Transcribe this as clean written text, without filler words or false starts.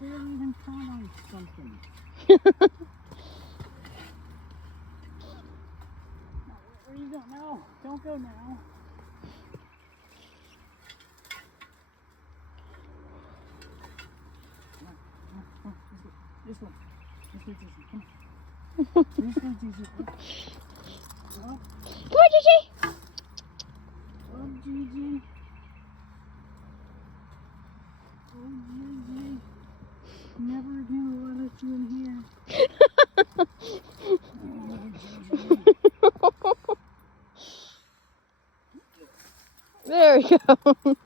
They're even caught on something. Where you going? No, don't go now. This one. This way, Gigi. Come on. This way, Gigi. Up. Come on, Gigi. Up, Gigi. Oh, Gigi. Never again will I let you in here. Oh, Gigi. There we go.